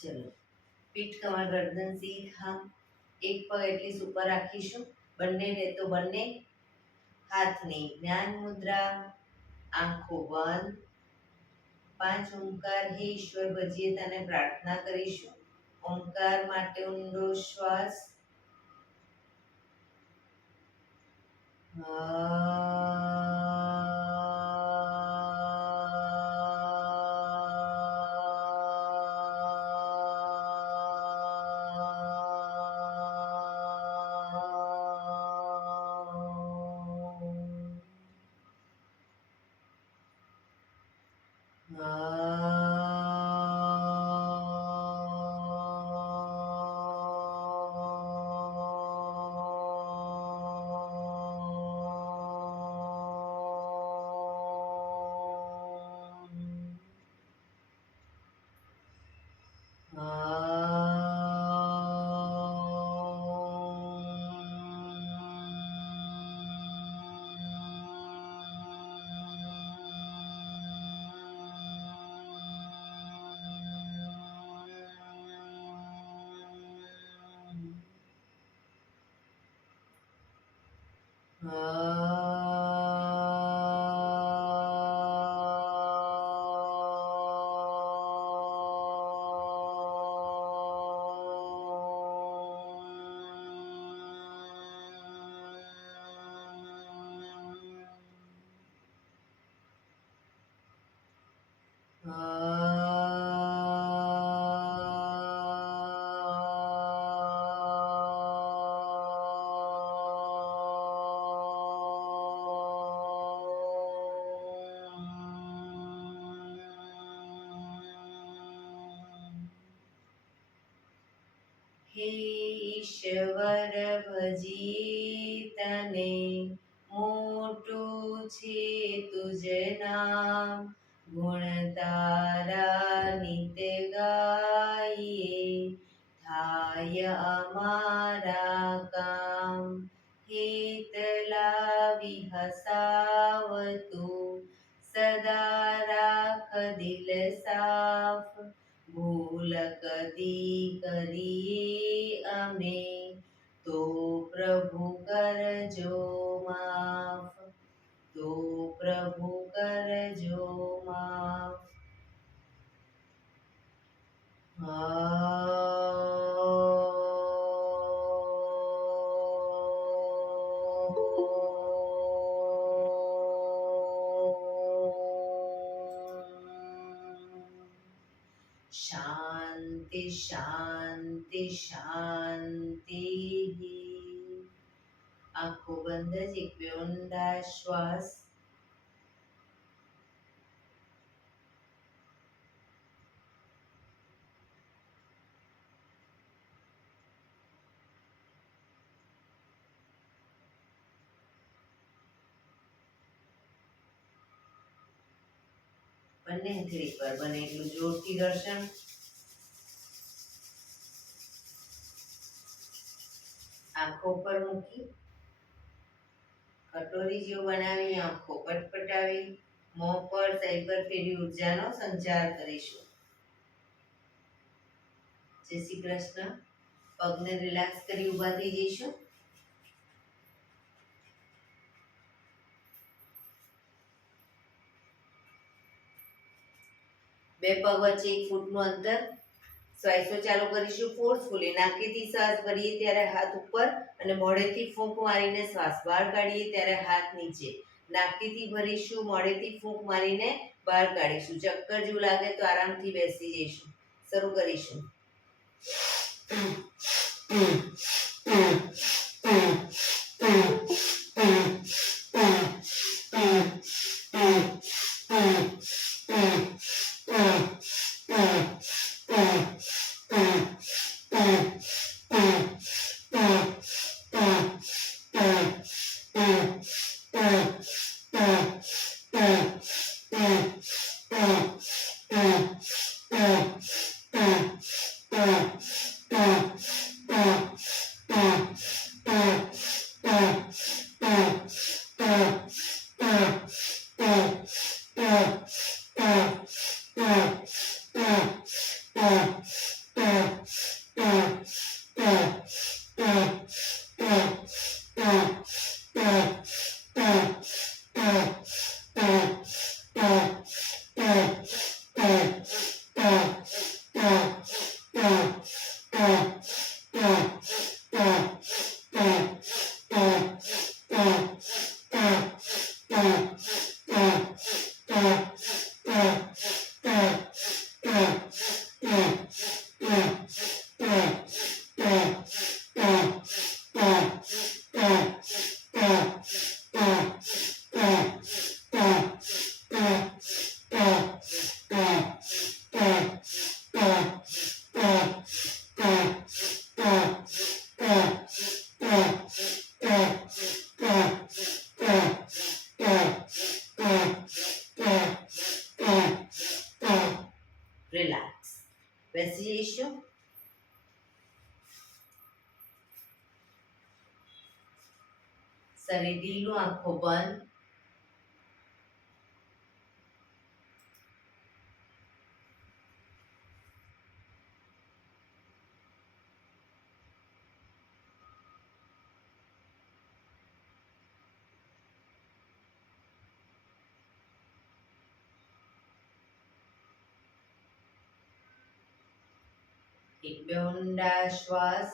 ચલો, પીઠ કમર ગરદન સીધા, એક પગ એટલી ઉપર રાખીશું, બંને તો બંને હાથની જ્ઞાન મુદ્રા, આંખો બંધ, 5 ઓમકાર હે ઈશ્વર ભજીએ તને પ્રાર્થના કરીશું. ઓમકાર માટે ઊંડો શ્વાસ. હે ઈશ્વર ભજીએ તને, મોટું છે તુજ નામ, ગુણ તારા નિત્ય ગાઈએ, થાય અમારા કામ. હેત લાવી હસાવતું, સદા રાખ દિલ સાફ, ભૂલ કદી કરીએ અમે, તો પ્રભુ કરજો માફ, તો પ્રભુ કરજો માફ. શાંતિ શાંતિ શાંતિ. આંખો બંધ જ એક ઊંડા શ્વાસ. બંને હથેળી પર બને એટલું જોરથી ઘર્ષણ. આંખો પર મૂકી કટોરી જેવું બનાવી આંખો પટપટાવી, મોં પર શરીર પર ફેરવી ઉર્જાનો સંચાર કરીશું. જય શ્રી કૃષ્ણ. પગને રિલેક્સ કરી ઊભા થઈ જઈશું. બે પગ વચ્ચે 1 ફૂટનું અંતર. શ્વાસો ચાલુ કરીશું ફોર્સફુલી. નાકેથી શ્વાસ ભરીએ ત્યારે હાથ ઉપર અને મોઢેથી ફૂંક મારીને શ્વાસ બહાર કાઢીએ ત્યારે હાથ નીચે. નાકેથી ભરીશું, મોઢેથી ફૂંક મારીને બહાર કાઢીશું. ચક્કર જેવું લાગે તો આરામથી બેસી જઈશું. શરૂ કરીશું. જઈશું. શરીર ઢીલું, આંખો બંધ. એક બે ઊંડા શ્વાસ.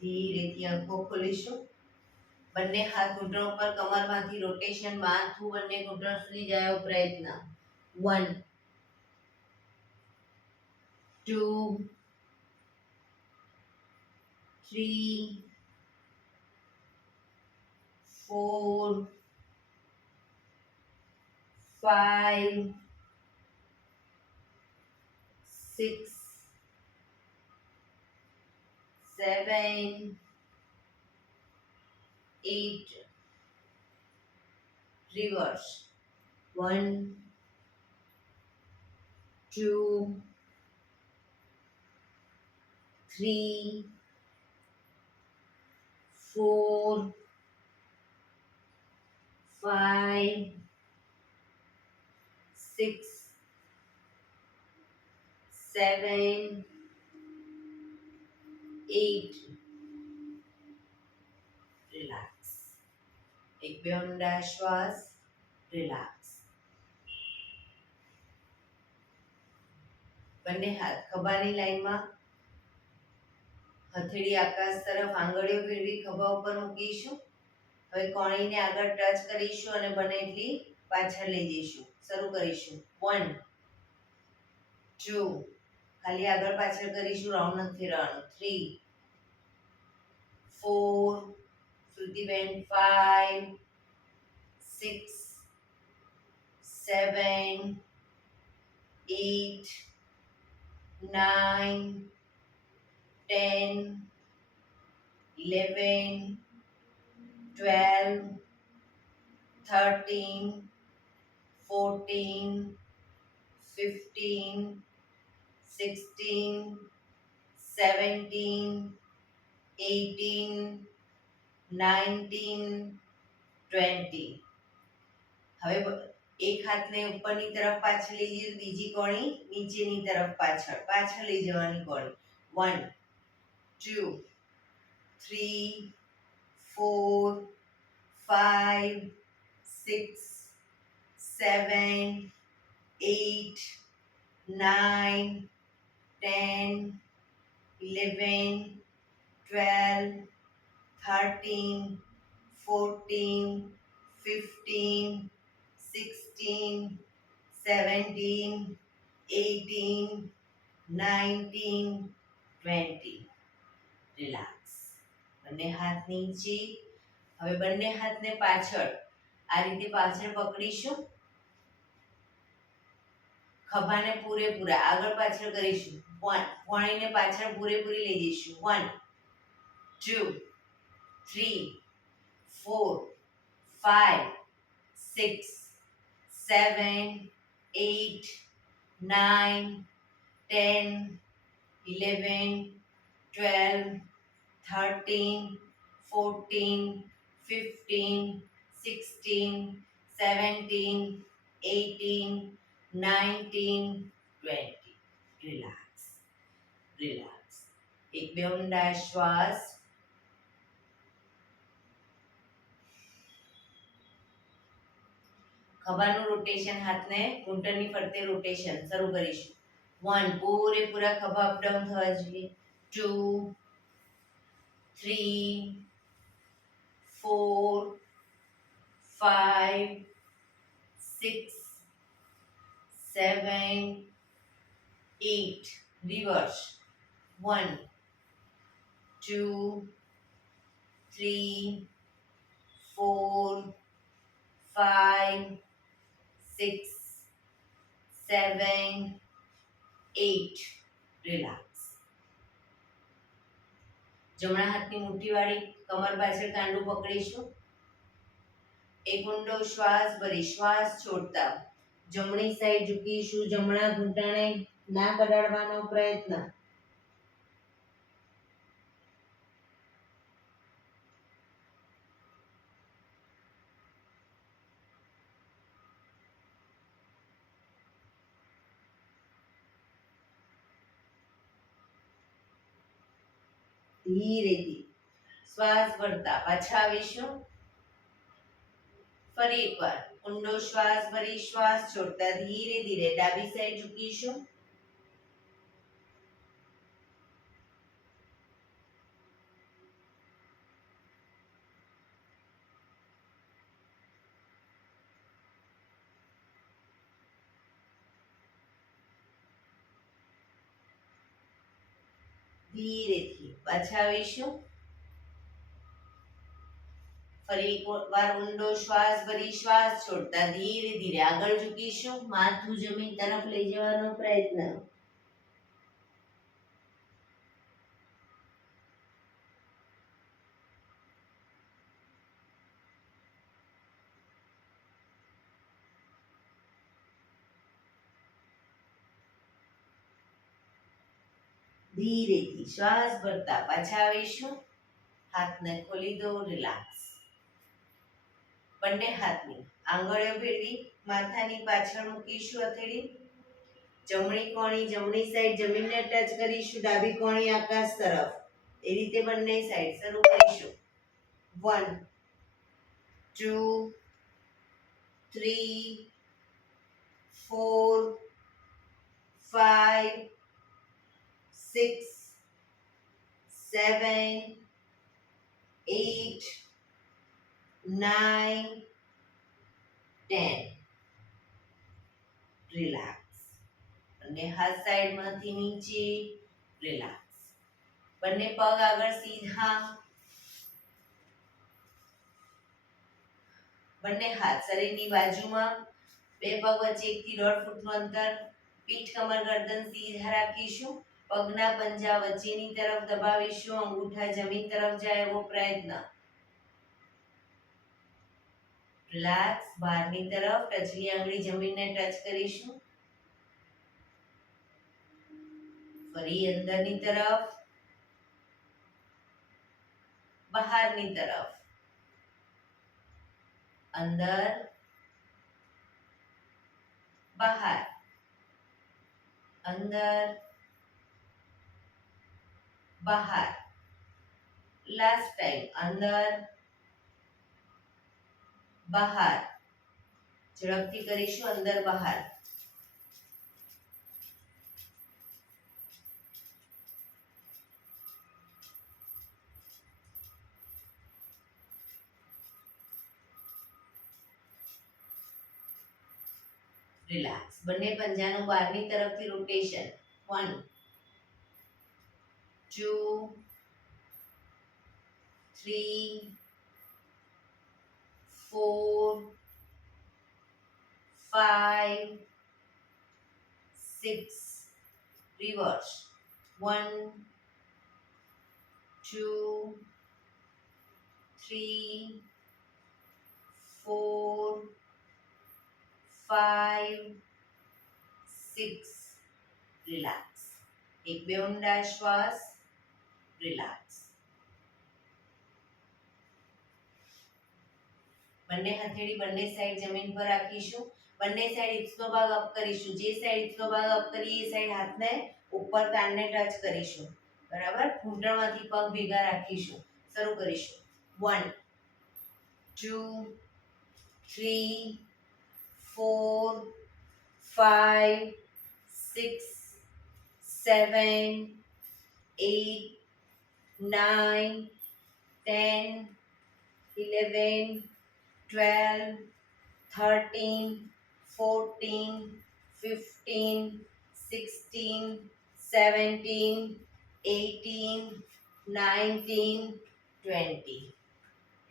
ધીરેથી આંખો ખોલીશું. બંને હાથ ઘૂંટણ ઉપર, કમરમાંથી રોટેશન, માથું બંને ઘૂંટણ સુધી જાય એવો પ્રયત્ન. 1 2 3 4 5 6 7 8. Reverse. 1 2 3 4 5 6 7 8. રિલેક્સ. એક બે ઊંડા શ્વાસ. રિલેક્સ. બંને હાથ ખભાની લાઈનમાં, હથેળી આકાશ તરફ, આંગળીઓ ફેરવી ખભા ઉપર મૂકીશું. હવે કોણીને આગળ ટચ કરીશું અને બને એટલી પાછળ લઈ જઈશું. શરૂ કરીશું. 1 2 ખાલી આગળ પાછળ કરીશું, રાઉન્ડ નથી ફેરવાનું. 3 4 શ્રુતિબેન 5 6 7 8 9 10 11 12 13 14 15 16 17 18 19 20. હવે એક હાથને ઉપરની તરફ પાછળ લઈ જઈએ, બીજી કોણી નીચેની તરફ પાછળ લઈ જવાની કોણી. 1 2 3 4 5 6 7 8 9 10 11 12 13 14 15 16 17 18 19 20. રિલેક્સ. બંને હાથ નીચે. હવે બંને હાથને પાછળ આ રીતે પાછળ પકડીશું. ખભાને પૂરેપૂરા આગળ પાછળ કરીશું. કોણીને પાછળ પૂરેપૂરી લઈ જઈશું. 1 2 3 4 5 6 7 8 9 10 11 12 13 14 15 16 17 18 19 20. રિલેક્સ. રિલેક્સ. એક બે ઊંડા શ્વાસ. ખભાનું રોટેશન, હાથને ઘૂંટણની ફરતે રોટેશન શરૂ કરીશું. 1 પૂરેપૂરા ખભા અપડાઉન થવા જોઈએ. 2 3 4 5 6 7 8. Reverse. 1 2 3 4 5, 6, 7, 8. રિલેક્સ. જમણા હાથની મુઠ્ઠીવાળી કમર પાછળ કાંડું પકડીશું. એક ઊંડો શ્વાસ ભરી શ્વાસ છોડતા જમણી સાઈડ ઝૂકીશું. જમણા ઘૂંટણે નાક અડાડવાનો પ્રયત્ન. ધીરેથી શ્વાસ ભરતા પાછા આવીશું. ફરી એકવાર ઊંડો શ્વાસ ભરી શ્વાસ છોડતા ધીરે ધીરે ડાબી સાઈડ ઝૂકીશું. ધીરેથી પાછા આવીશું. ફરી એકવાર ઊંડો શ્વાસ ભરી શ્વાસ છોડતા ધીરે ધીરે આગળ ઝૂકીશું. માથું જમીન તરફ લઈ જવાનો પ્રયત્ન. ધીરેથી શ્વાસ ભરતા પાછા આવીશું. હાથને ખોલી દો. રિલેક્સ. બંને હાથની આંગળીઓ ભેળવી માથાની પાછળ મૂકીશું. હથેળી જમણી કોણી જમણી સાઈડ જમીનને ટચ કરીશું. ડાબી કોણી આકાશ તરફ. એ રીતે બંને સાઈડ શરૂ કરીશું. 1, 2, 3, 4, 5, 6, 7, 8, 9, 10. રિલેક્સ. અને હાથ સાઈડમાંથી નીચે. રિલેક્સ. બંને પગ આગળ સીધા. બંને હાથ શરીરની બાજુમાં. બે પગ વચ્ચે 1 થી 1.5 ફૂટનું અંતર. પીઠ કમર ગરદન સીધા રાખીશું. પગના પંજા વચ્ચેની તરફ દબાવીશું. અંગૂઠા જમીન તરફ જાય એવો પ્રયત્ન. રિલેક્સ. બહારની તરફ ટચલી આંગળી જમીનને ટચ કરીશું. ફરી અંદરની તરફ. બહારની તરફ. અંદર બહાર. અંદર બહાર. Last time. અંદર બહાર. ઝડપથી કરીશું. અંદર બહાર. રિલેક્સ. બંને પંજાનું બહારની તરફથી રોટેશન. 1, 2, 3, 4, 5, 6. Reverse. 1, 2, 3, 4, 5, 6. રિલેક્સ. એક બે ઊંડા શ્વાસ. રિલેક્સ. બંને હથેળી બંને સાઈડ જમીન પર રાખીશું. બંને સાઈડ હિપ્સનો ભાગ અપ કરીશું. જે સાઈડ હિપ્સનો ભાગ અપ કરીએ એ સાઈડ હાથને ઉપર કાનને ટચ કરીશું. બરાબર. ઘૂંટણમાંથી પગ ભેગા રાખીશું. શરૂ કરીશું. 1, 2, 3, 4, 5, 6, 7, 8, 9, 10, 11, 12, 13, 14, 15, 16, 17, 18, 19, 20.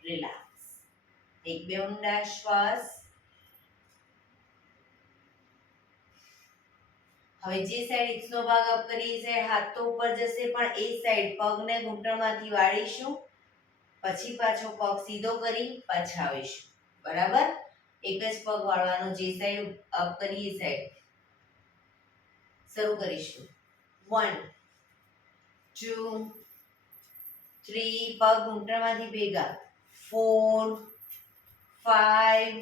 Relax. એક બે ઊંડા શ્વાસ. હવે જે સાઈડ હિપ્સનો ભાગ અપ કરી એ સાઈડ હાથ તો ઉપર જશે, પણ એ સાઈડ પગને ઘૂંટણમાંથી વાળીશું, પછી પાછો પગ સીધો કરી પાછા આવીશું. બરાબર? એક જ પગ વાળવાનો, જે સાઈડ અપ કરી એ સાઈડ. શરૂ કરીશું. 1 2 3, પગ ઘૂંટણમાંથી ભેગા. 4 5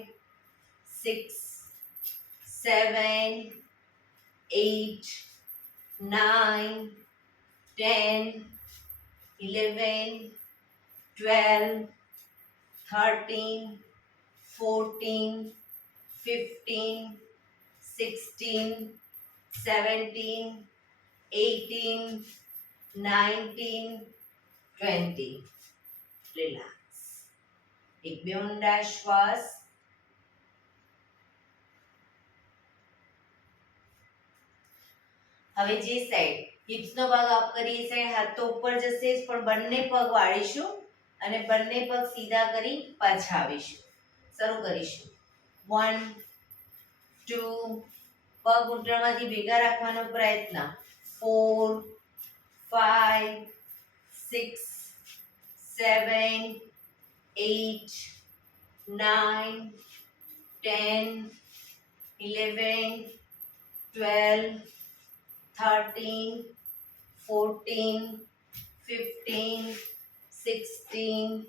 6 7 8 9 10 11 12 13 14 15 16 17 18 19 20. રિલેક્સ. એક બે ઊંડા શ્વાસ. હવે જે સાઈડ હિપ્સનો ભાગ અપ કરી એ સાઈડ હાથ તો ઉપર જશે, પણ બંને પગ વાળીશું અને બંને પગ સીધા કરી પાછા આવીશું. શરૂ કરીશું. 1 2, પગ ઘૂંટણમાંથી ભેગા રાખવાનો પ્રયત્ન. 4 5 6 7 8 9 10 11 12 13 14 15 16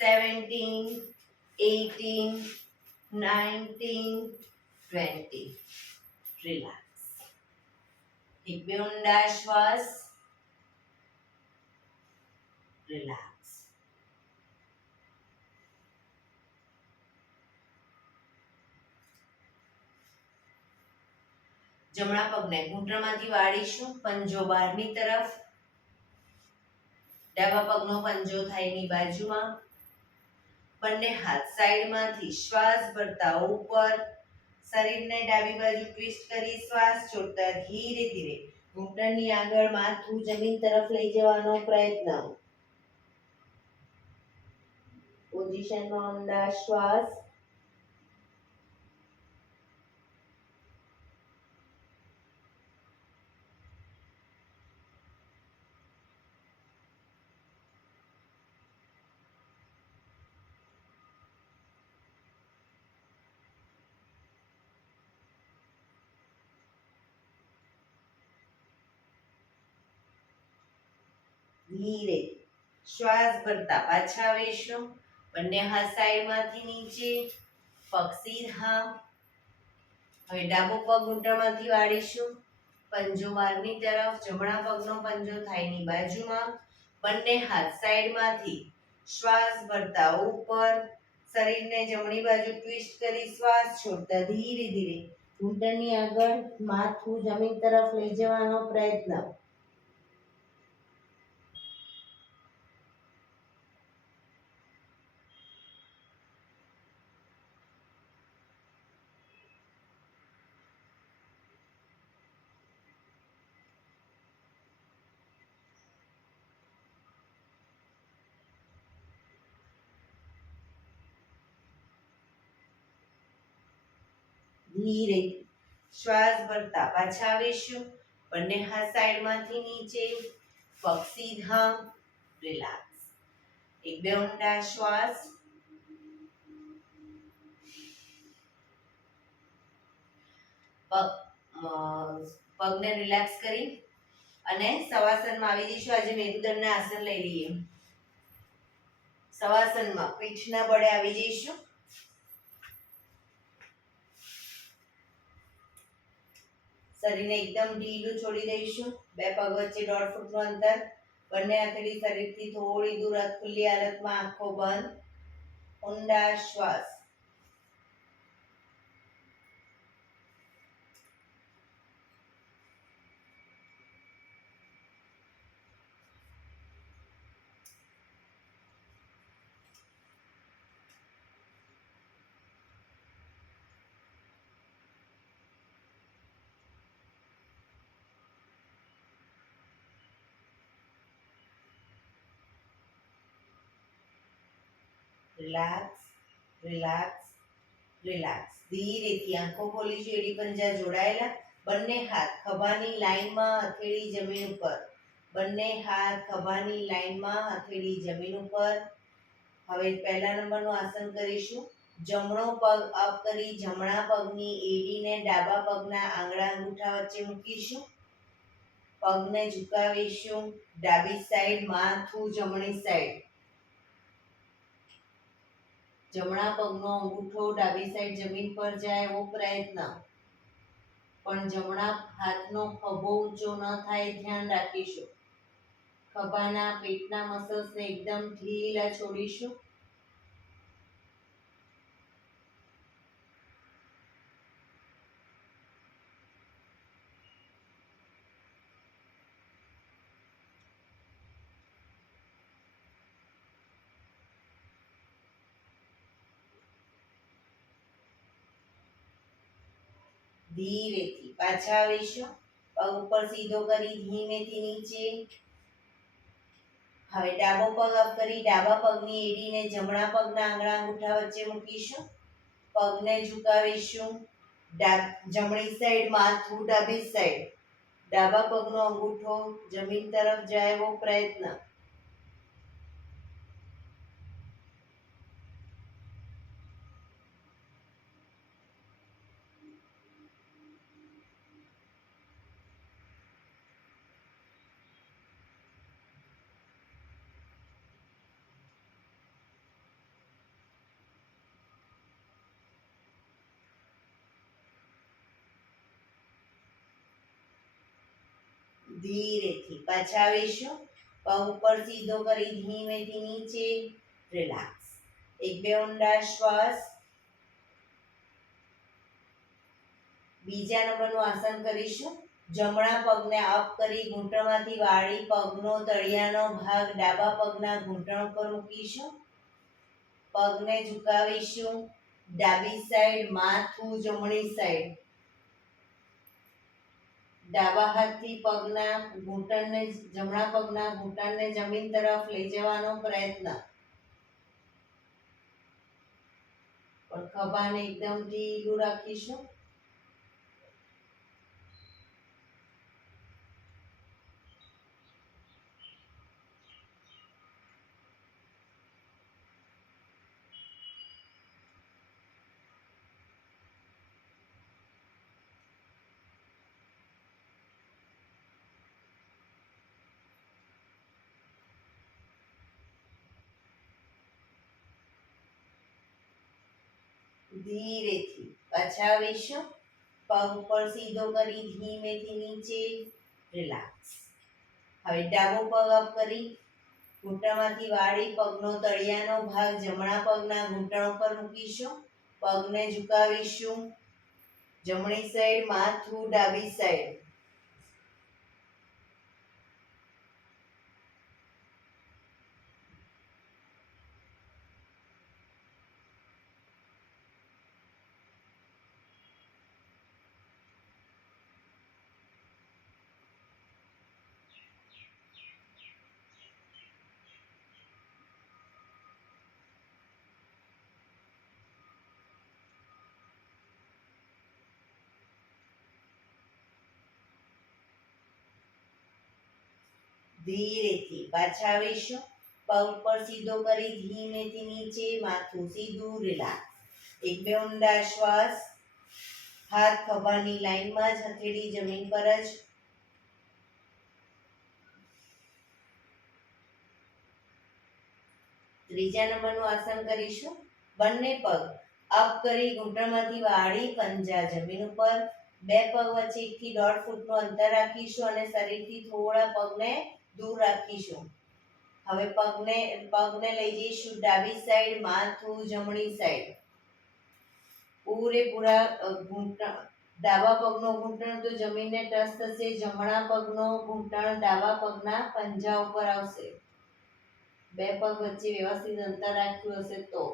17 18 19 20. રિલેક્સ. એક બે ઊંડા શ્વાસ. રિલેક્સ. જમણા પગને ઘૂંટણમાંથી વાળીશું, પંજો બહારની તરફ. ડાબા પગનો પંજો થાયની બાજુમાં. બંને હાથ સાઈડમાંથી શ્વાસ ભરતા ઉપર. શરીરને ડાબી બાજુ ટ્વિસ્ટ કરી શ્વાસ છોડતા ધીરે ધીરે ઘૂંટણની આગળ માથું જમીન તરફ લઈ જવાનો પ્રયત્ન. પોઝિશનમાં ઊંડા શ્વાસ. ધીરે શ્વાસ ભરતા પાછા આવીશું. બંને હાથ સાઈડમાંથી નીચે, પગ સીધા. હવે ડાબો પગ ઘૂંટણમાંથી વાળીશું, પંજો બહારની તરફ. જમણા પગનો પંજો થાયની બાજુમાં. બંને હાથ સાઈડમાંથી શ્વાસ ભરતા ઉપર. શરીરને જમણી બાજુ ટ્વિસ્ટ કરી શ્વાસ છોડતા ધીરે ધીરે ઘૂંટણની આગળ માથું જમીન તરફ લઈ જવાનો પ્રયત્ન. ધીરે શ્વાસ ભરતા પાછા આવીશું. બંને હાથ સાઈડમાંથી નીચે, પગ સીધા. રિલેક્સ. એક બે ઊંડા શ્વાસ. પગને રિલેક્સ કરી અને શવાસનમાં આવી જઈશું. આજે મેરુદંડના આસન લઈ લઈએ. શવાસનમાં પીઠના બળે આવી જઈશું. શરીરને એકદમ ઢીલું છોડી દઈશું. બે પગ વચ્ચે 1.5 ફૂટનું અંતર. બંને હથેળી શરીરથી થોડી દૂર, ખુલ્લી હાલતમાં, આંખો બંધ. ઊંડા શ્વાસ. રિલેક્સ. Relax, relax. ધીરેથી આંખો ખોલીશું, એડી પંજા જોડાયેલા. બંને હાથ ખભાની લાઈનમાં, હથેળી જમીન ઉપર. બંને હાથ ખભાની લાઈનમાં, હથેળી જમીન ઉપર. હવે પહેલા નંબરનું આસન કરીશું. જમણો પગ અપ કરી જમણા પગની એડીને ડાબા પગના આંગળા અંગૂઠા વચ્ચે મૂકીશું. પગને ઝુકાવીશું. ડાબી સાઈડ, માથું જમણી સાઈડ. જમણા પગનો અંગૂઠો ડાબી સાઈડ જમીન પર જાય એવો પ્રયત્ન. પણ જમણા હાથનો ખભો ઊંચો ન થાય ધ્યાન રાખીશું. ખભાના પેટના મસલ્સને એકદમ ઢીલા છોડીશું. ધીરેથી પાછા આવીશું. પગ ઉપર સીધો કરી ધીમેથી નીચે. હવે ડાબો પગ અપ કરી ડાબા પગની એડીને જમણા પગના આંગળા અંગૂઠા વચ્ચે મૂકીશું. પગને ઝુકાવીશું. જમણી સાઈડ, માથું ડાબી સાઈડ. ડાબા પગનો અંગૂઠો જમીન તરફ જાય એવો પ્રયત્ન. ધીરેથી પાછા આવીશું. પગ ઉપર સીધો કરી ધીમેથી નીચે. રિલેક્સ. એક બે ઊંડા શ્વાસ. બીજા નંબરનું આસન કરીશું. જમણા પગને અપ કરી ઘૂંટણમાંથી વાળી પગનો તળિયાનો ભાગ ડાબા પગના ઘૂંટણ ઉપર મૂકીશું. પગને ઝુકાવીશું. ડાબી સાઈડ, માથું જમણી સાઈડ. ડાબા હાથથી પગના ઘૂંટણને જમણા પગના ઘૂંટણને જમીન તરફ લઈ જવાનો પ્રયત્ન. પણ ખભાને એકદમ ઢીલું રાખીશું. ધીરેથી પાછા આવીશું. પગ ઉપર સીધો કરી ધીમેથી નીચે. રિલેક્સ. હવે ડાબો પગ અપ કરી ઘૂંટણમાંથી વાળી પગનો તળિયાનો ભાગ જમણા પગના ઘૂંટણ ઉપર મૂકીશું. પગને ઝુકાવીશું. જમણી સાઈડ, માથું ડાબી સાઈડ. ધીરેથી પાછા આવીશું. પગ ઉપર સીધો કરી ધીમેથી નીચે. માથું સીધું. રિલેક્સ. એક બે ઊંડા શ્વાસ. હાથ ખભાની લાઈનમાં જ, હથેળી જમીન પર જ. ત્રીજા નંબરનું આસન કરીશું. બંને પગ અપ કરી ઘૂંટણમાંથી વાળી પંજા જમીન ઉપર. બે પગ વચ્ચે 1 થી 1.5 ફૂટનું અંતર રાખીશું અને શરીરથી થોડા પગને દૂર રાખીશું. હવે પગને લઈ જઈશું ડાબી સાઈડ, માથું જમણી સાઈડ. પૂરેપૂરા ડાબા પગનો ઘૂંટણ તો જમીનને ટચ થશે. જમણા પગનો ઘૂંટણ ડાબા પગના પંજા ઉપર આવશે. બે પગ વચ્ચે વ્યવસ્થિત અંતર રાખ્યું હશે તો.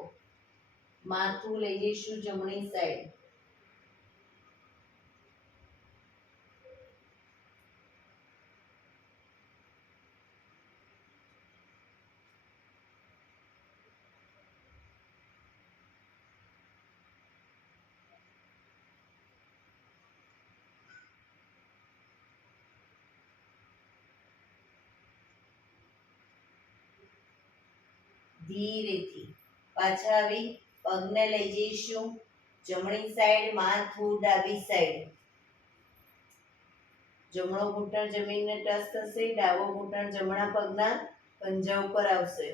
માથું લઈ જઈશું જમણી સાઈડ. ધીરેથી પાછા આવી પગને લઈ જઈશું જમણી સાઈડ, માથું ડાબી સાઈડ. જમણો ઘૂંટણ જમીનને ટચ થશે, ડાબો ઘૂંટણ જમણા પગના પંજા ઉપર આવશે.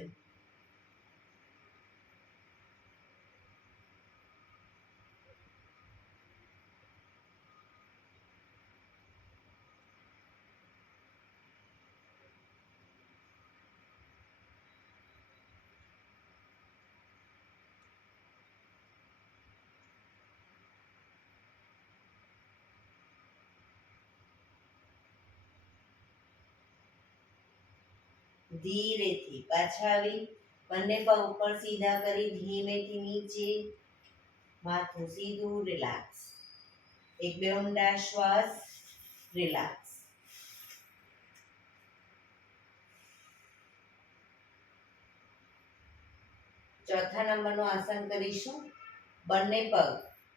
ધીરેથી પાછા આવી બંને પગ ઉપર સીધા કરી ધીમેથી નીચે, માથું સીધું, રિલેક્સ. એક બે ઊંડા શ્વાસ, રિલેક્સ. ચોથા નંબરનું આસન કરીશું. બંને પગ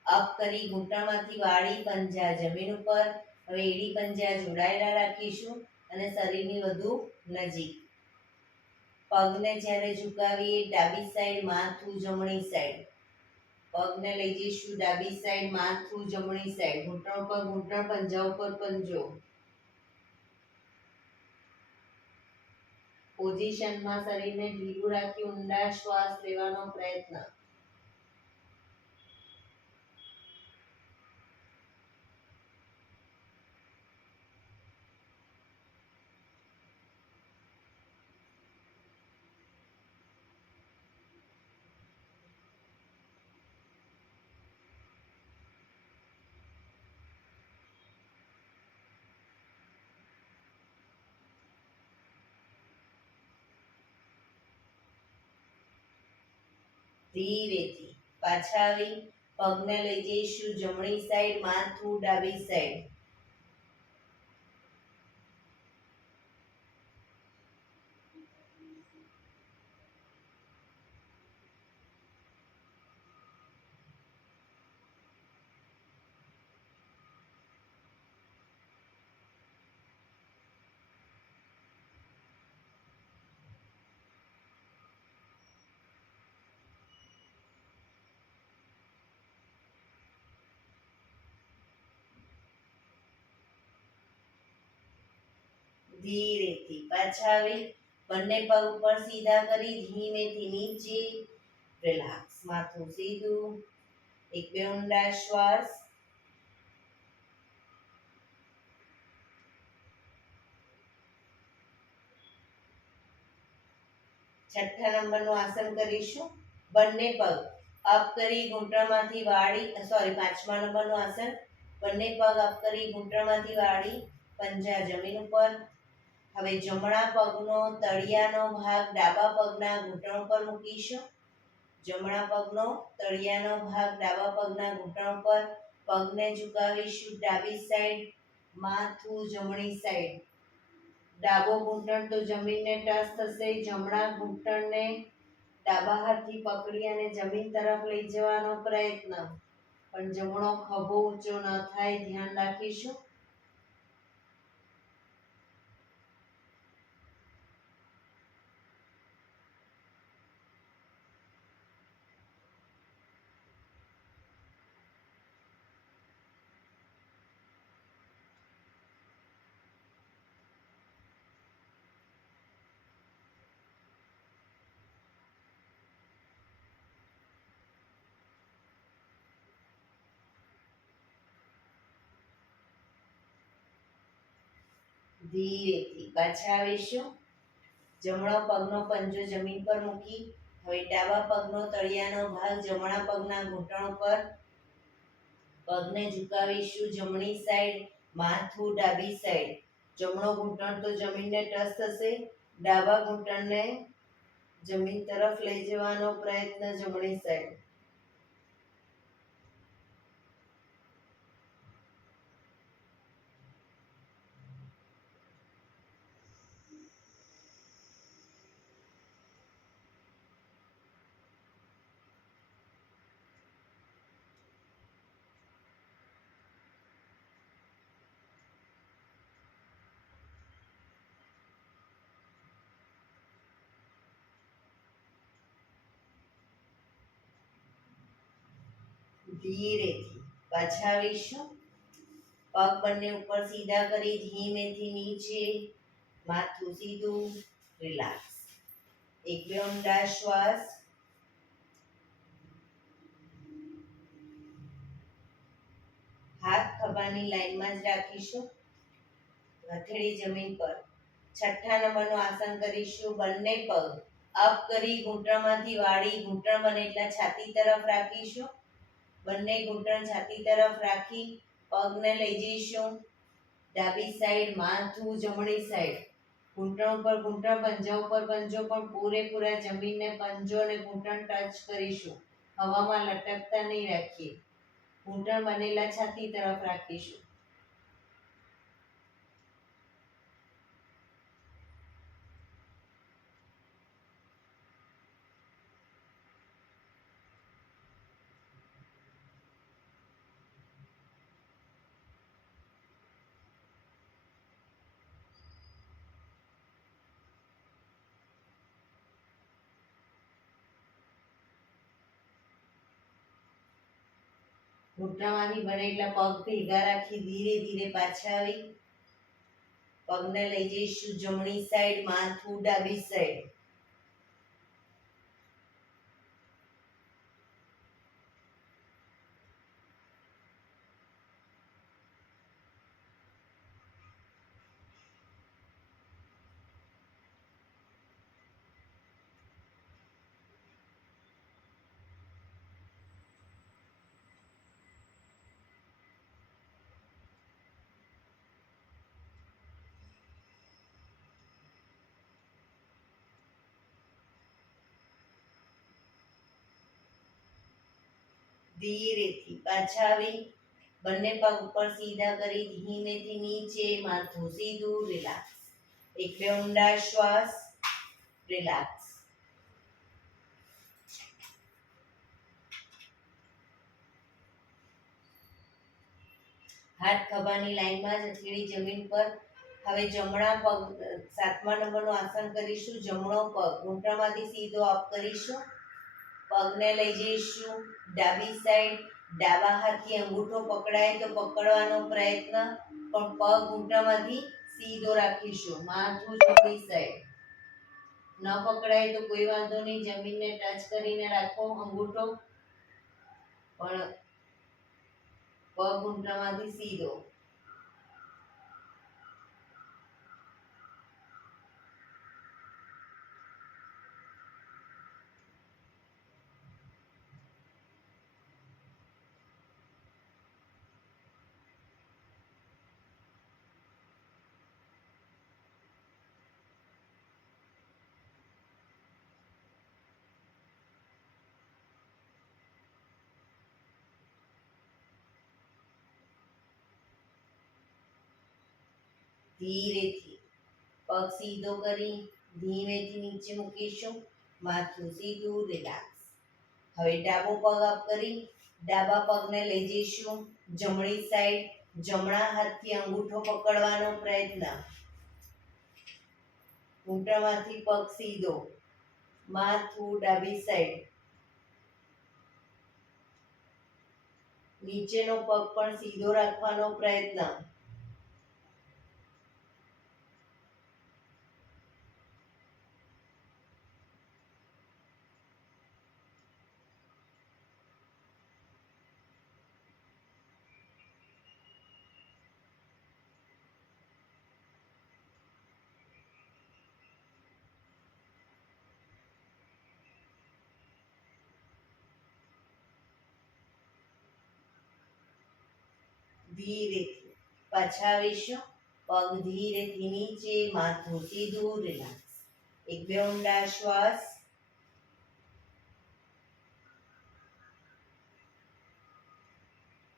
અપ કરી ઘૂંટણમાંથી વાળી પંજા જમીન ઉપર. હવે એડી પંજા જોડાયેલા રાખીશું અને શરીરની વધુ નજીક. પગને જ્યારે ઝુકાવીએ ડાબી સાઈડ, માથું જમણી સાઈડ. પગને લઈ જઈશું ડાબી સાઈડ, માથું જમણી સાઈડ. ઘૂંટણ ઉપર ઘૂંટણ, પંજા ઉપર પંજો. પોઝિશનમાં શરીરને ઢીલું રાખી ઊંડા શ્વાસ લેવાનો પ્રયત્ન. ધીરેથી પાછા આવી પગને લઈ જઈશું જમણી સાઈડ, માથું ડાબી સાઈડ. ધીરેથી પાછા આવી બંને પગ ઉપર સીધા કરી ધીમેથી નીચે, રિલેક્સ. માથું સીધું. એક બે ઊંડા શ્વાસ. છઠ્ઠા નંબરનું આસન કરીશું. બંને પગ અપ કરી ઘૂંટણમાંથી વાળી, પાંચમા નંબરનું આસન. બંને પગ અપ કરી ઘૂંટણમાંથી વાળી પંજા જમીન ઉપર. હવે જમણા પગનો તળિયાનો ભાગ ડાબા પગના ઘૂંટણ ઉપર મૂકીશું. જમણા પગનો તળિયાનો ભાગ ડાબા પગના ઘૂંટણ ઉપર. પગને ઝુકાવીશું ડાબી સાઈડ, માથું જમણી સાઈડ. ડાબો ઘૂંટણ તો જમીનને ટચ થશે. જમણા ઘૂંટણને ડાબા હાથથી પકડી અને જમીન તરફ લઈ જવાનો પ્રયત્ન. પણ જમણો ખભો ઊંચો ન થાય, ધ્યાન રાખીશું. ધીરેથી પાછા આવીશું. જમણો પગનો પંજો જમીન પર મૂકી હવે ડાબા પગનો તળિયાનો ભાગ જમણા પગના ઘૂંટણ ઉપર. પગને ઝુકાવીશું જમણી સાઈડ, માથું ડાબી સાઈડ. જમણો ઘૂંટણ તો જમીનને ટચ થશે. ડાબા ઘૂંટણને જમીન તરફ લઈ જવાનો પ્રયત્ન જમણી સાઈડ. ધીરેથી પાછા આવીશું. પગ બંને ઉપર સીધા કરી ધીમેથી નીચે, માથું સીધું, રિલેક્સ. એક બે ઊંડા શ્વાસ. હાથ ખભાની લાઈનમાં જ રાખીશું. હથેળી જમીન પર. છઠ્ઠા નંબરનું આસન કરીશું. બંને પગ અપ કરી ઘૂંટણમાંથી વાળી, ઘૂંટણ બને એટલા છાતી તરફ રાખીશું. બંને ઘૂંટણ છાતી તરફ રાખી પગને લઈ જઈશું ડાબી સાઈડ, માથું જમણી સાઈડ. ઘૂંટણ ઉપર ઘૂંટણ, પંજા ઉપર પંજો, પણ પૂરેપૂરા જમીનને પંજો અને ઘૂંટણ ટચ કરીશું. હવામાં લટકતા નહીં રાખીએ. ઘૂંટણ બનેલા છાતી તરફ રાખીશું. ઘૂંટણમાંથી બને એટલા પગ ભેગા રાખી ધીરે ધીરે પાછા આવી પગને લઈ જઈશું જમણી સાઈડ, માથું ડાબી સાઈડ. ધીરેથી પાછા આવી બંને પગ ઉપર સીધા કરી ધીમેથી નીચે, માથું સીધું, રિલેક્સ. એક બે ઊંડા શ્વાસ, રિલેક્સ. હાથ ખભાની લાઈનમાં જ, હથેળી જમીન પર. હવે જમણા પગ, સાતમા નંબરનું આસન કરીશું. જમણો પગ ઘૂંટણમાંથી સીધો અપ કરીશું. પગને લઈ જઈશું ડાબી સાઈડ. ડાબા હાથથી અંગૂઠો પકડાય તો પકડવાનો પ્રયત્ન, પણ પગ ઘૂંટણમાંથી સીધો રાખીશું. માથું જમણી સાઈડ. ન પકડાય તો કોઈ વાંધો નહીં, જમીનને ટચ કરીને રાખો અંગૂઠો, પણ પગ ઘૂંટણમાંથી સીધો. ધીરેથી પગ સીધો કરી ધીમેથી નીચે મૂકીશું. માથું સીધું, રિલેક્સ. હવે ડાબો પગ અપ કરી ડાબા પગને લઈ જઈશું જમણી સાઈડ. જમણા હાથથી અંગૂઠો પકડવાનો પ્રયત્ન. ઘૂંટણમાંથી પગ સીધો, માથું ડાબી સાઈડ. નીચેનો પગ પણ સીધો રાખવાનો પ્રયત્ન. ધીરેથી પાછા આવીશું. પગ ધીરેથી નીચે, માથું સીધું, રિલેક્સ. એક બે ઊંડા શ્વાસ.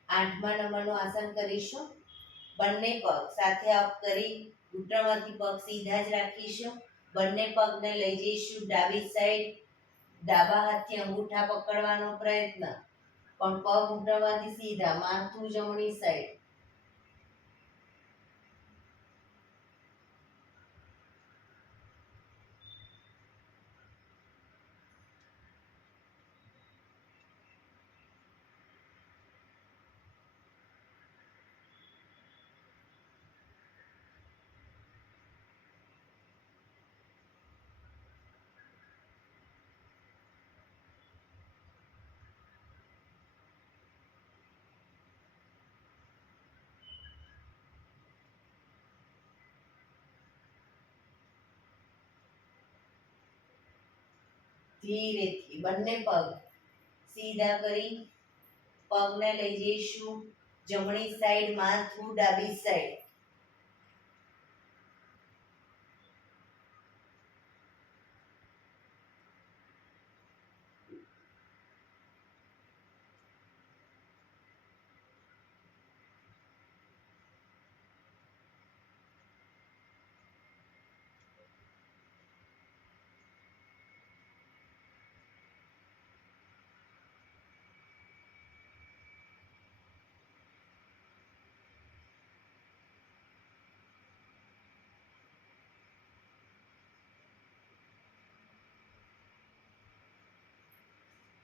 આઠમા નંબરનું આસન કરીશું. બંને પગ સાથે અપ કરી ઘૂંટણમાંથી પગ સીધા જ રાખીશું. બંને પગને લઈ જઈશું ડાબી સાઈડ. ડાબા હાથથી અંગૂઠા પકડવાનો પ્રયત્ન, પણ પગ ઘૂંટણમાંથી સીધા, માથું જમણી સાઈડ. ધીરેથી બંને પગ સીધા કરી પગને લઈ જઈશું જમણી સાઈડ, માથું ડાબી સાઈડ.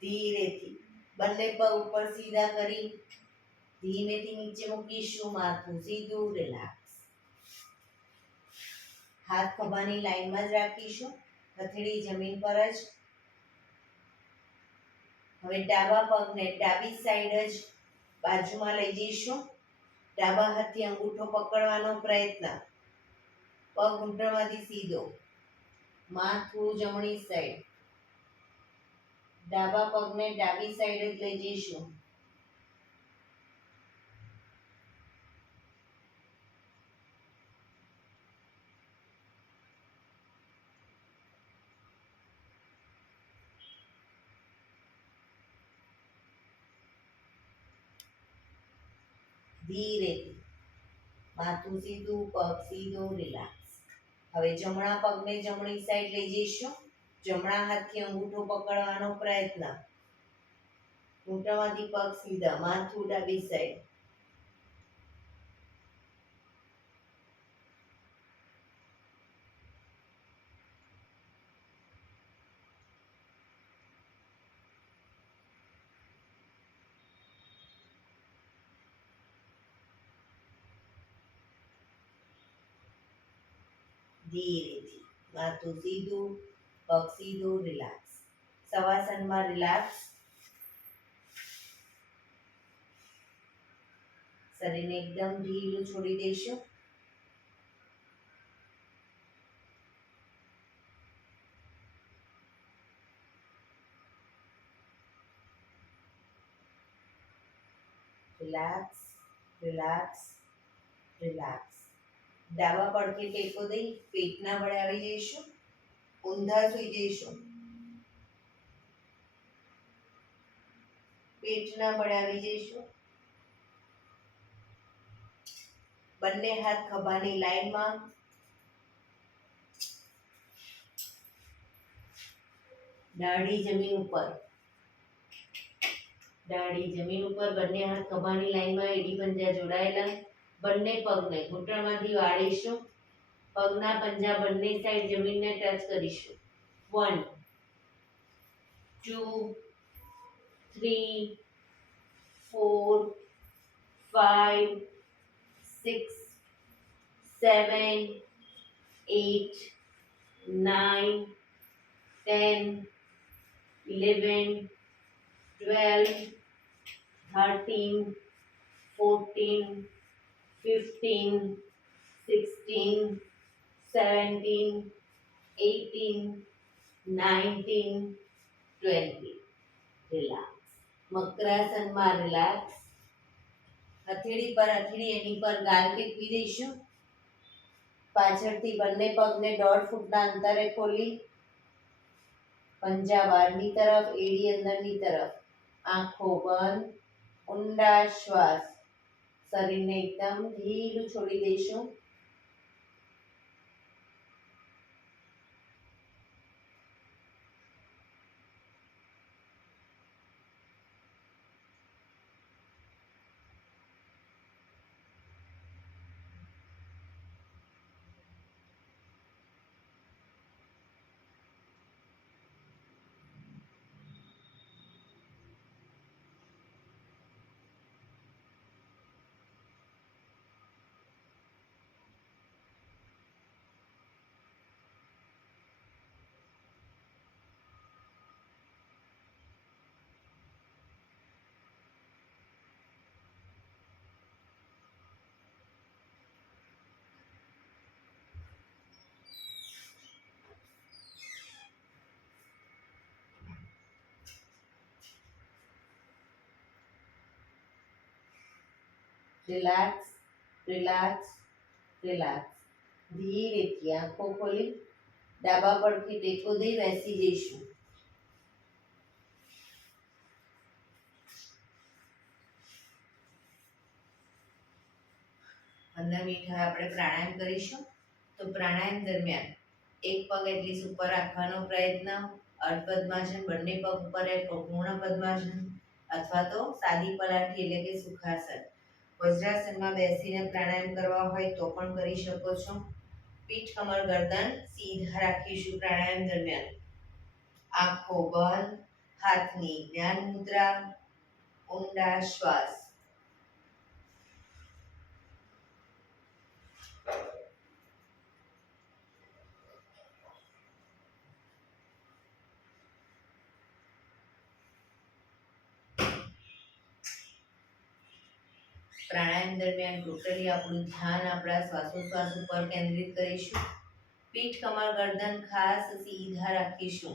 ધીરેથી બંને પગ ઉપર સીધા કરી ધીમેથી નીચે મૂકીશું, માથું સીધું, રિલેક્સ. હાથ ખભાની લાઈનમાં જ રાખીશું, હથેળી જમીન પર જ. હવે ડાબા પગને ડાબી સાઈડ જ બાજુમાં લઈ જઈશું. ડાબા હાથથી અંગૂઠો પકડવાનો પ્રયત્ન. પગ ઘૂંટણમાંથી સીધો, માથું જમણી સાઈડ. ડાબા પગને ડાબી સાઈડ જ લઈ જઈશું. ધીરેથી માથું સીધું, પગ સીધો, રિલેક્સ. હવે જમણા પગને જમણી સાઈડ લઈ જઈશું. જમણા હાથથી અંગૂઠો પકડવાનો પ્રયત્ન. ઘૂંટણમાંથી પગ સીધા, માથું ડાબી સાઈડ. ધીરેથી માથું સીધું, પગ સીધું, રિલેક્સ. શવાસનમાં રિલેક્સ. શરીરને એકદમ ઢીલું છોડી દઈશું. Relax, relax, relax. ડાબા પડખે ટેકો દઈ પેટના બળે આવી જઈશું. ઊંધા સૂઈ જઈશું. પેટના બળે આવી જઈશું. બંને હાથ ખભાની લાઈનમાં. દાઢી જમીન ઉપર. દાઢી જમીન ઉપર, બંને હાથ ખભાની લાઈનમાં, એડી પંજા જોડાયેલા. બંને પગને ઘૂંટણમાંથી વાળીશું. પગના પંજા બંને સાઈડ જમીનને ટચ કરીશું. 1 2 3 4 5 6 7 8 9 10 11 12 13 14 15 16 17 18 19 20. રિલેક્સ. મકરાસનમાં રિલેક્સ. હથેળી પર હથેળી એની પર ગાલ ટેકવી દઈશું. પાછળથી બંને પગને 1.5 ફૂટના અંતરે ખોલી પંજા બહારની તરફ, એડી અંદરની તરફ. આંખો બંધ. ઊંડા શ્વાસ. શરીરને એકદમ ઢીલું છોડી દઈશું. Relax, relax, relax. ધીરેથી આંખો ખોલી ડાબા પડથી ટેકો દઈ બેસી જઈશું. અંદર મીઠા આપણે પ્રાણાયામ કરીશું. તો પ્રાણાયામ દરમિયાન એક પગ એટલી ઉપર રાખવાનો પ્રયત્ન, અર્ધ પદ્માસન, બંને પગ ઉપર પૂર્ણ પદ્માસન અથવા તો સાદી પલાઠી એટલે કે સુખાસન. વજ્રાસનમાં બેસીને પ્રાણાયામ કરવા હોય તો પણ કરી શકો છો. પીઠ, કમર, ગરદન સીધા રાખીશું પ્રાણાયામ દરમિયાન. આંખો બંધ, હાથની જ્ઞાન મુદ્રા, ઊંડા શ્વાસ. પ્રાણાયામ દરમિયાન ટોટલી આપણું ધ્યાન આપણા શ્વાસોશ્વાસ ઉપર કેન્દ્રિત કરીશું. પીઠ, કમર, ગરદન ખાસ સીધા રાખીશું.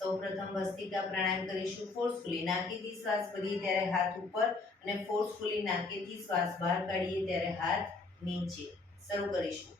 સૌપ્રથમ ભસ્ત્રિકા પ્રાણાયામ કરીશું. ફોર્સફુલી નાકેથી શ્વાસ ભરીએ ત્યારે હાથ ઉપર અને ફોર્સફુલી નાકેથી શ્વાસ બહાર કાઢીએ ત્યારે હાથ નીચે. શરૂ કરીશું.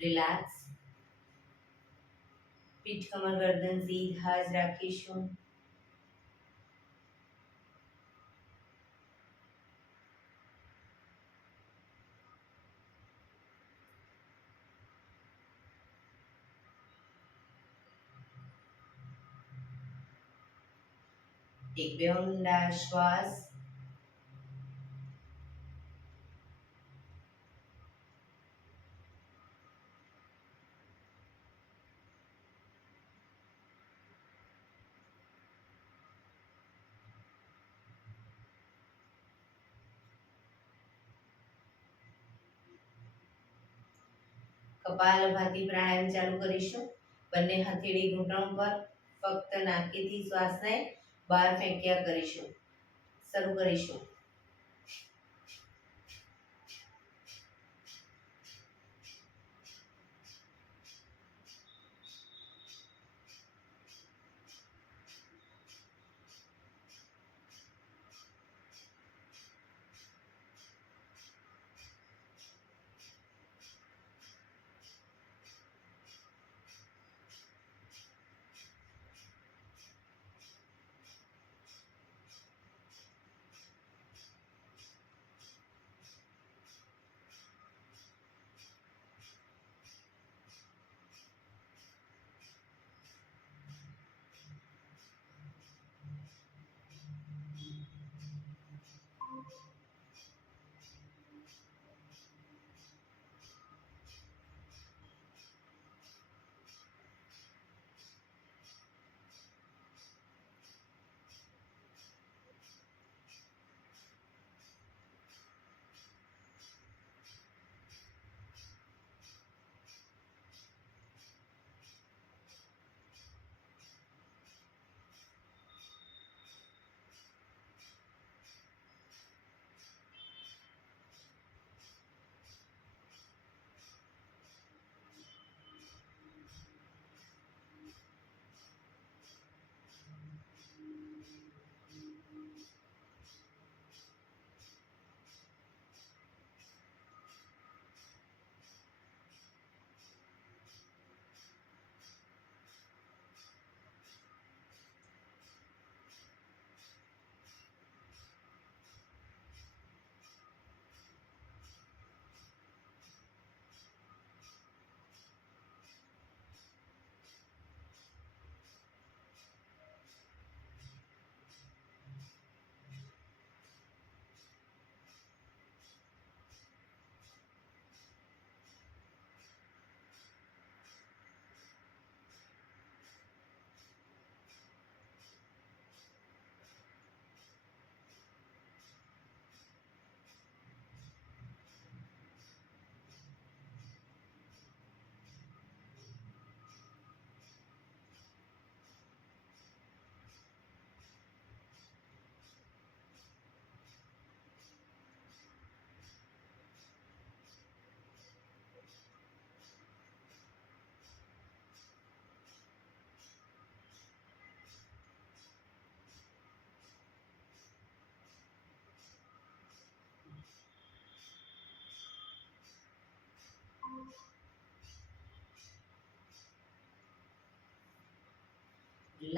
રિલેક્સ. પીઠ, કમર, ગરદન સીધા જ રાખીશું. એક બે ઊંડા શ્વાસ. કપાલભાતી પ્રાણાયામ ચાલુ કરીશું. બંને હથેળી ઘૂંટણ પર, ફક્ત નાકેથી શ્વાસને બહાર ફેંક્યા કરીશું. શરૂ કરીશું.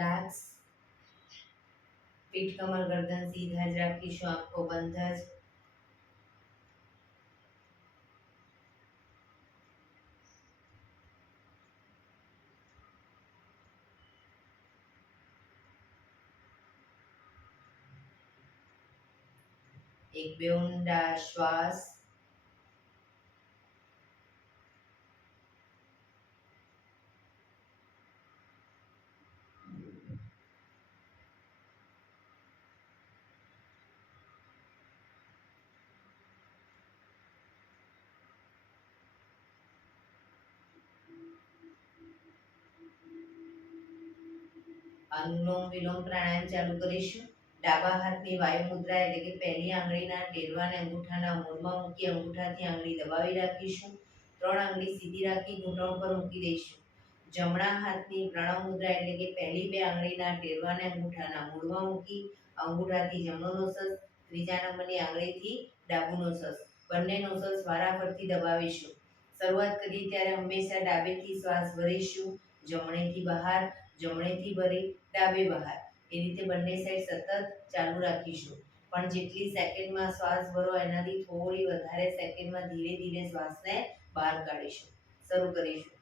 લાક્સ. પીઠ કમર ગરદન સીધા જ રાખીશું, આંખો બંધ જ. એક બે ઊંડા શ્વાસ. અનુલોમ વિલોમ પ્રાણાયામ ચાલુ કરીશું. ડાબા હાથની વાયુ મુદ્રા એટલે કે પહેલી આંગળીના ટેરવાને અંગૂઠાના મૂળમાં મૂકી અંગૂઠાથી આંગળી દબાવી રાખીશું. 3 આંગળી સીધી રાખી ઘૂંટણ પર મૂકી દઈશું. જમણા હાથની પ્રણવ મુદ્રા એટલે કે પહેલી 2 આંગળીના ટેરવાને અંગૂઠાના મૂળમાં મૂકી અંગૂઠાથી જમણો નોસસ, ત્રીજા નંબરની આંગળીથી ડાબુ નોસસ, બંને નોસસ વારાફરતી દબાવીશું. શરૂઆત કરીએ ત્યારે હંમેશા ડાબેથી શ્વાસ ભરીશું, જમણેથી બહાર, જમણેથી ભરી ડાબે બહાર. એ રીતે બંને સાઈડ સતત ચાલુ રાખીશું. પણ જેટલી સેકન્ડમાં શ્વાસ ભરો એનાથી થોડી વધારે સેકન્ડમાં ધીરે ધીરે શ્વાસને બહાર કાઢીશું. શરૂ કરીશું.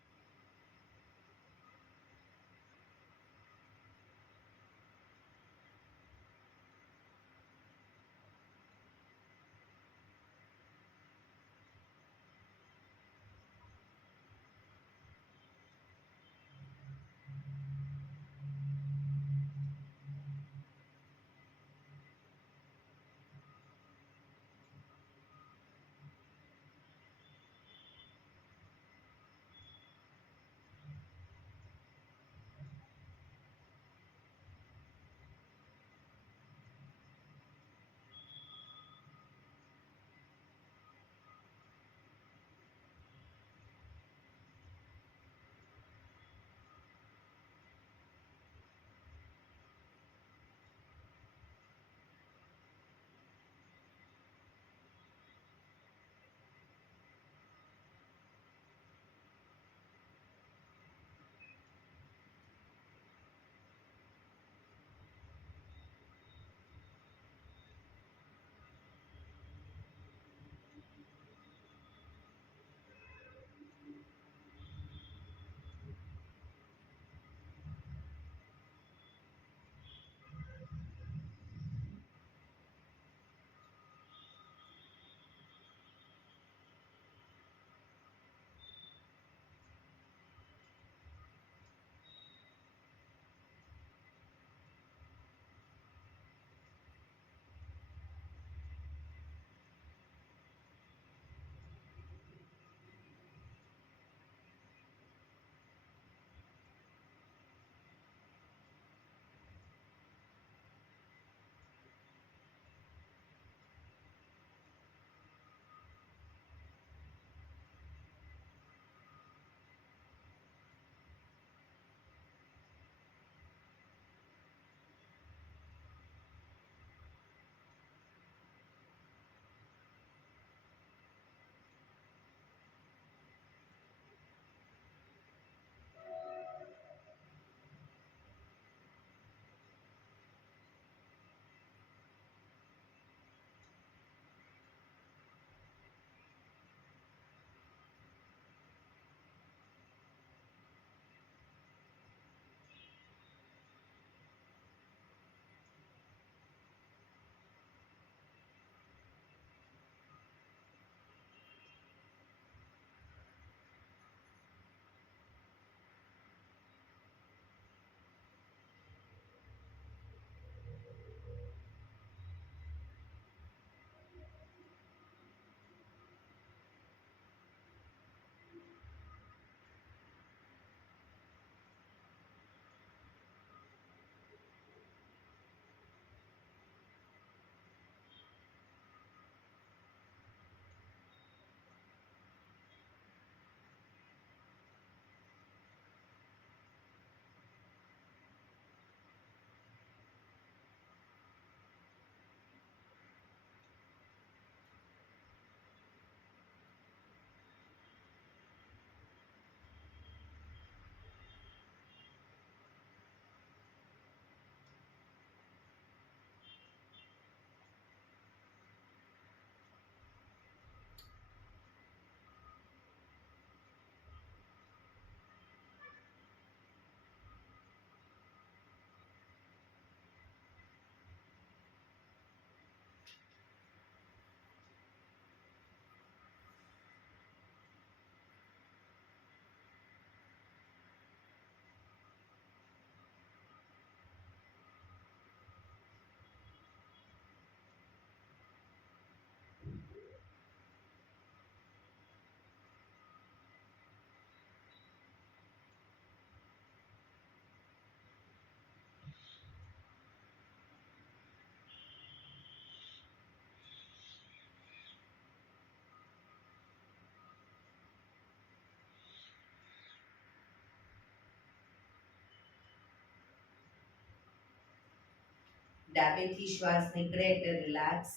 ડાબેથી શ્વાસ નીકળે એટલે રિલેક્સ.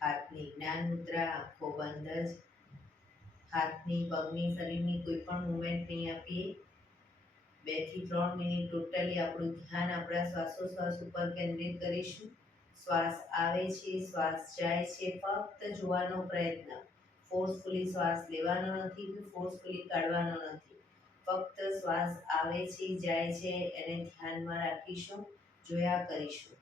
હાથની જ્ઞાન મુદ્રા, આંખો બંધ જ. હાથની, પગની, શરીરની કોઈ પણ મુવમેન્ટ નહીં આપીએ. 2 થી 3 મિનિટ ટોટલી આપણું ધ્યાન આપણા શ્વાસોશ્વાસ ઉપર કેન્દ્રિત કરીશું. શ્વાસ આવે છે, શ્વાસ જાય છે, ફક્ત જોવાનો પ્રયત્ન. ફોર્સફુલી શ્વાસ લેવાનો નથી કે ફોર્સફુલી કાઢવાનો નથી. ફક્ત શ્વાસ આવે છે, જાય છે એને ધ્યાનમાં રાખીશું, જોયા કરીશું.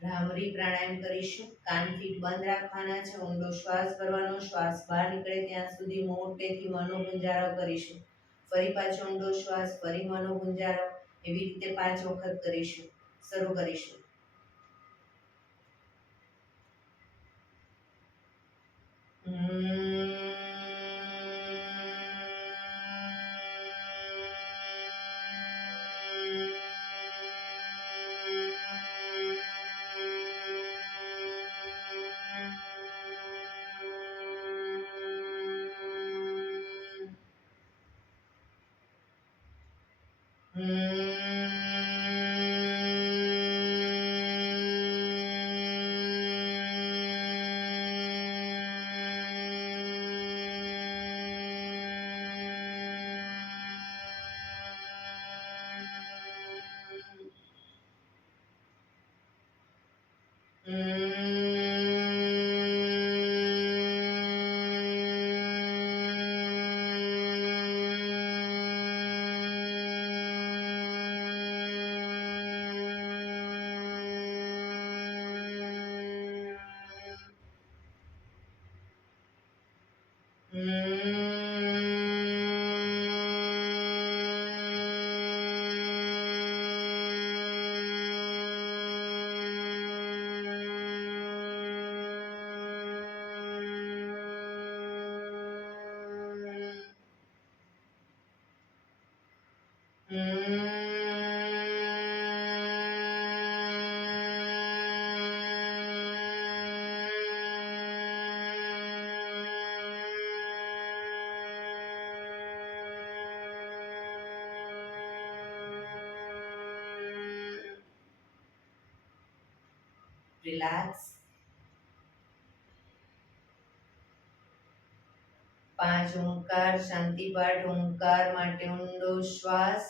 ભ્રામરી પ્રાણાયામ કરીશું. કાન ફીટ બંધ રાખવાના છે. ઊંડો શ્વાસ કરવાનો. શ્વાસ બહાર નીકળે ત્યાં સુધી મોટેથી મનોગુંજારો કરીશું. ફરી પાછો ઊંડો શ્વાસ, ફરી મનોગુંજારો. એવી રીતે 5 વખત કરીશું. શરૂ કરીશું. રિલેક્સ. 5 ઓમકાર શાંતિ પાઠ. ઓમકાર માટે ઊંડો શ્વાસ.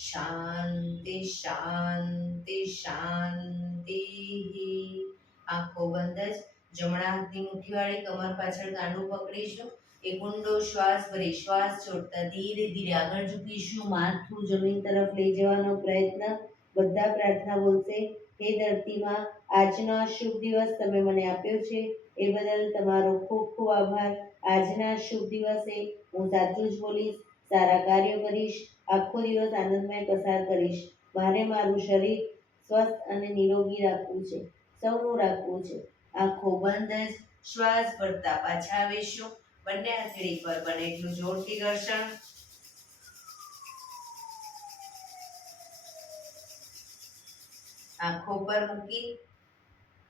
શાંતિ શાંતિ શાંતિ. આંખો બંધ જ. જમણા હાથની મુઠ્ઠીવાળી કમર પાછળ કાંડું પકડીશું. એક ઊંડો શ્વાસ ભરી શ્વાસ છોડતા ધીરે ધીરે આગળ ઝૂકીશું. માથું જમીન તરફ લઈ જવાનો પ્રયત્ન. બધા પ્રાર્થના બોલશે. હે ધરતીમાં, આજનો આ શુભ દિવસ તમે મને આપ્યો છે એ બદલ તમારો ખૂબ ખૂબ આભાર. આજના શુભ દિવસે હું સાચું જ બોલીશ, સારા કાર્યો કરીશ, આખો દિવસ આનંદમય પસાર કરીશ. મારે મારું શરીર સ્વસ્થ અને નિરોગી રાખવું છે, સૌનું રાખવું છે. આંખો બંધ જ શ્વાસ ભરતા પાછા આવીશું. બંને હથેળી પર બને એટલું જોરથી ઘર્ષણ. આંખો પર મૂકી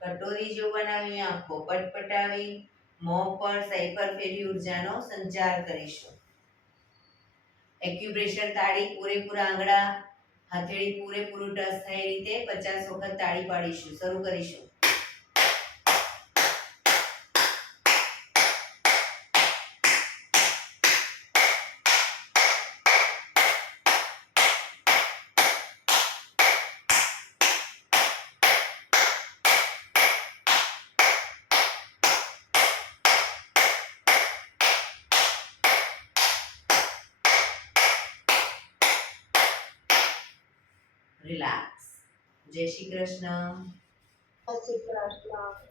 કટોરી જો બનાવી આંખો પટપટાવી મોં પર સાઈપર ફેરી ઉર્જાનો સંચાર કરીશું. એક્યુપ્રેશર તાળી પૂરેપૂરા આંગળા હથેળી પૂરેપૂરું ટચ થાય રીતે 50 વખત તાળી પાડીશું. શરૂ કરીશું. રિલેક્સ. જય શ્રી કૃષ્ણ. જય શ્રી કૃષ્ણ.